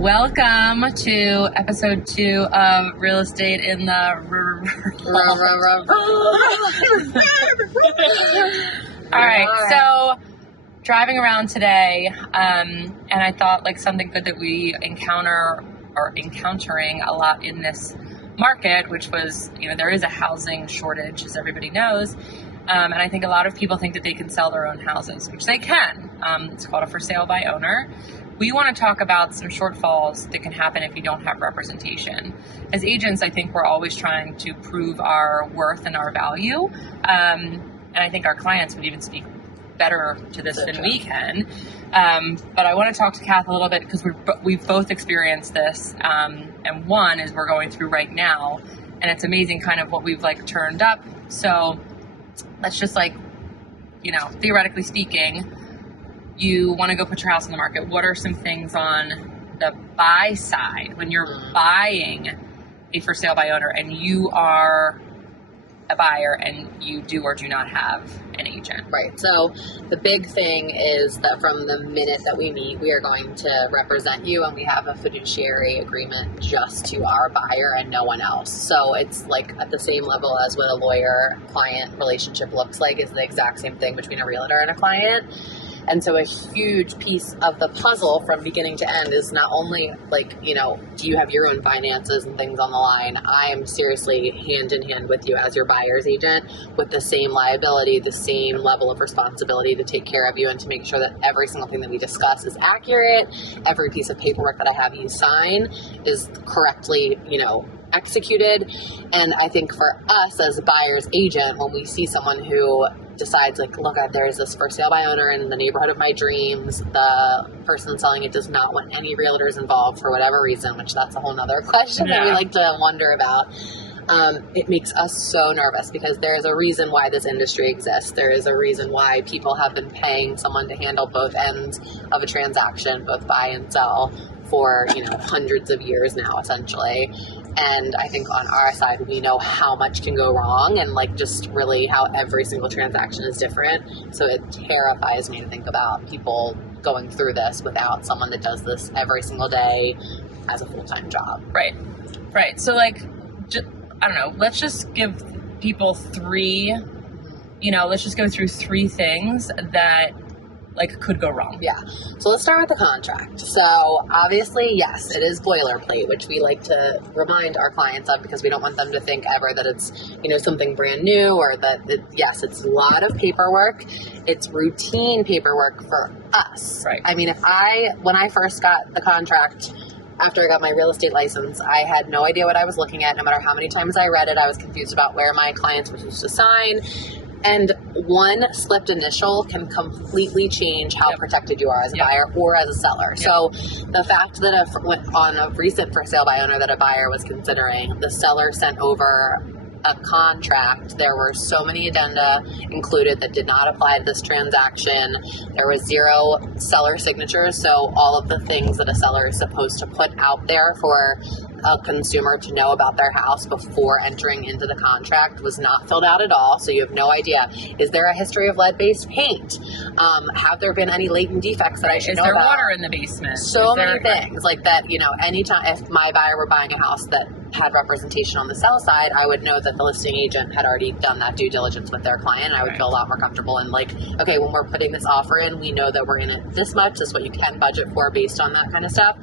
Welcome to episode 2 of Real Estate in the All right, so driving around today, and I thought like something good that we encountering a lot in this market, which was, there is a housing shortage, as everybody knows. And I think a lot of people think that they can sell their own houses, which they can. It's called a for sale by owner. We want to talk about some shortfalls that can happen if you don't have representation. As agents, I think we're always trying to prove our worth and our value. And I think our clients would even speak better to this than we can. But I want to talk to Kath a little bit because we've both experienced this. And one is we're going through right now. And it's amazing kind of what we've turned up. So let's just theoretically speaking, you want to go put your house on the market. What are some things on the buy side when you're buying a for sale by owner and you are a buyer and you do or do not have an agent? Right. So the big thing is that from the minute that we meet, we are going to represent you, and we have a fiduciary agreement just to our buyer and no one else. So it's at the same level as what a lawyer-client relationship looks like. Is the exact same thing between a realtor and a client. And so a huge piece of the puzzle from beginning to end is not only do you have your own finances and things on the line? I am seriously hand in hand with you as your buyer's agent with the same liability, the same level of responsibility to take care of you and to make sure that every single thing that we discuss is accurate. Every piece of paperwork that I have you sign is correctly, executed. And I think for us as a buyer's agent, when we see someone who decides look, there's this for sale by owner in the neighborhood of my dreams, the person selling it does not want any realtors involved for whatever reason, which that's a whole nother question that we like to wonder about. It makes us so nervous because there is a reason why this industry exists. There is a reason why people have been paying someone to handle both ends of a transaction, both buy and sell, for hundreds of years now, essentially. And I think on our side, we know how much can go wrong and just really how every single transaction is different. So it terrifies me to think about people going through this without someone that does this every single day as a full-time job. Right. So I don't know, let's just give people let's just go through 3 things that could go wrong. Yeah. So let's start with the contract. So obviously, yes, it is boilerplate, which we like to remind our clients of because we don't want them to think ever that it's, something brand new or that yes, it's a lot of paperwork. It's routine paperwork for us. Right. I mean, when I first got the contract, after I got my real estate license, I had no idea what I was looking at. No matter how many times I read it, I was confused about where my clients were supposed to sign. And one slipped initial can completely change how protected you are as a buyer or as a seller. So the fact that on a recent for sale by owner that a buyer was considering, the seller sent over a contract, there were so many addenda included that did not apply to this transaction. There was 0 seller signatures, so all of the things that a seller is supposed to put out there for a consumer to know about their house before entering into the contract was not filled out at all. So you have no idea. Is there a history of lead-based paint? Have there been any latent defects that I should know about? Is there water in the basement? So many things like that. Anytime if my buyer were buying a house that had representation on the sell side, I would know that the listing agent had already done that due diligence with their client, and I would feel a lot more comfortable and okay, when we're putting this offer in, we know that we're in it this much. This is what you can budget for based on that kind of stuff.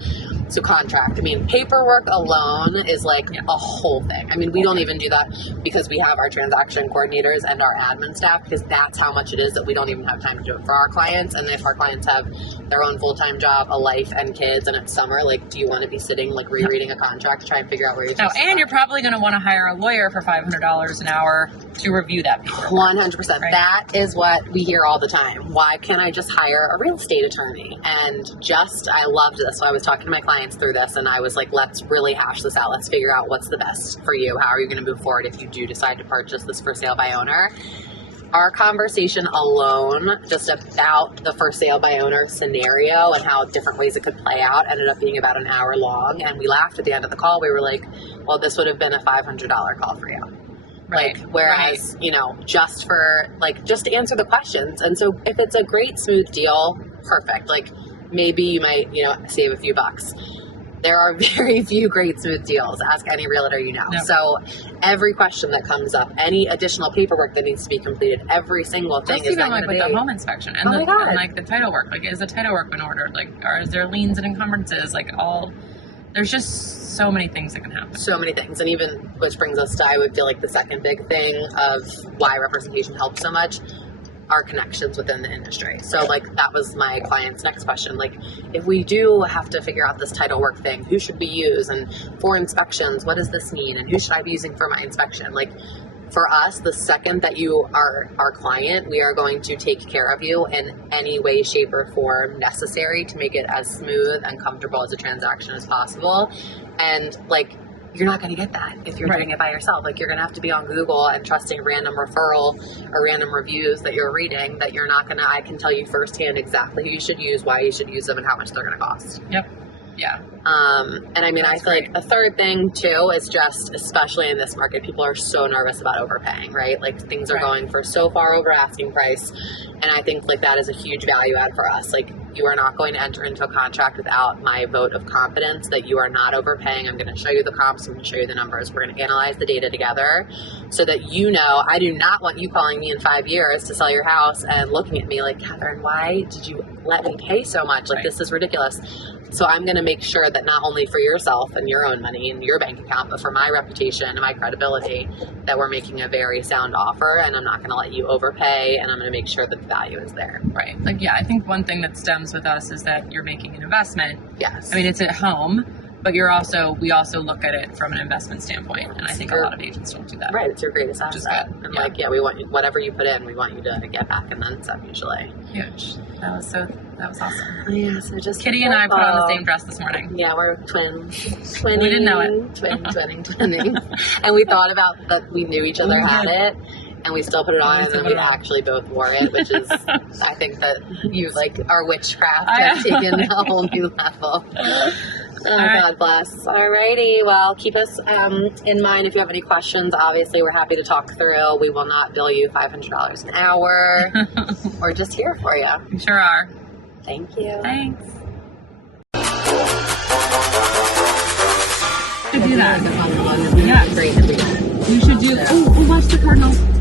So contract, paperwork alone is a whole thing. We don't even do that because we have our transaction coordinators and our admin staff, because that's how much it is that we don't even have time to do it for our clients. And if our clients have their own full-time job, a life, and kids, and it's summer, do you want to be sitting rereading a contract to try and figure out where you're supposed to and you're probably going to want to hire a lawyer for $500 an hour to review that paperwork. 100%. Right? That is what we hear all the time. Why can't I just hire a real estate attorney? And I loved this. So I was talking to my clients through this, and I was let's really hash this out. Let's figure out what's the best for you. How are you going to move forward if you do decide to purchase this for sale by owner? Our conversation alone, just about the for sale by owner scenario and how different ways it could play out, ended up being about an hour long. And we laughed at the end of the call. We were well, this would have been a $500 call for you. Right. Whereas, just to answer the questions. And so if it's a great, smooth deal, perfect. Maybe you might, save a few bucks. there are very few great smooth deals. Ask any realtor you know. Yep. So every question that comes up, any additional paperwork that needs to be completed, every single thing Just is even not like going with to be. the home inspection and, Oh my God. and like the title work. Like, is the title work been ordered? Like, or is there liens and encumbrances? Like, there's just so many things that can happen. So many things. And even, which brings us to, I would feel like the second big thing of why representation helps so much, are connections within the industry. So like that was my client's next question. Like, if we do have to figure out this title work thing, who should we use? And for inspections, what does this mean? And who should I be using for my inspection? Like, for us, the second that you are our client, we are going to take care of you in any way, shape, or form necessary to make it as smooth and comfortable as a transaction as possible. And like, you're not going to get that if you're doing it by yourself. Like, you're going to have to be on Google and trusting random referral or random reviews that you're reading that you're not going to, I can tell you firsthand exactly who you should use, why you should use them, and how much they're going to cost. Yep. Yeah. And I mean, I feel like a third thing too is just, especially in this market, people are so nervous about overpaying, right? Like, things are going for so far over asking price. And I think like that is a huge value add for us. Like, you are not going to enter into a contract without my vote of confidence that you are not overpaying. I'm going to show you the comps. I'm going to show you the numbers. We're going to analyze the data together so that you know, I do not want you calling me in 5 years to sell your house and looking at me like, Catherine, why did you let me pay so much? Like, this is ridiculous. So I'm going to make sure that not only for yourself and your own money and your bank account, but for my reputation and my credibility, that we're making a very sound offer, and I'm not going to let you overpay, and I'm going to make sure that the value is there. Right. Like, yeah, I think one thing that stems with us is that you're making an investment. Yes. I mean, it's at home, but we also look at it from an investment standpoint. And I think a lot of agents don't do that. Right. It's your greatest asset. And yeah. like, yeah, we want you, whatever you put in, we want you to get back and then some usually. Huge. That was awesome. Yeah, so just Kitty and I put on the same dress this morning. Yeah, we're twins. Twinning. We didn't know it. Twinning. And we thought about that we knew each other had it, and we still put it on, and then we actually both wore it, which is, I think that you, like, our witchcraft has taken a whole new level. God bless. Alrighty. Well, keep us in mind if you have any questions. Obviously, we're happy to talk through. We will not bill you $500 an hour. We're just here for you. We sure are. Thank you. Thanks. Should do that. Yeah. Great. You should do. Oh, watch the cardinals.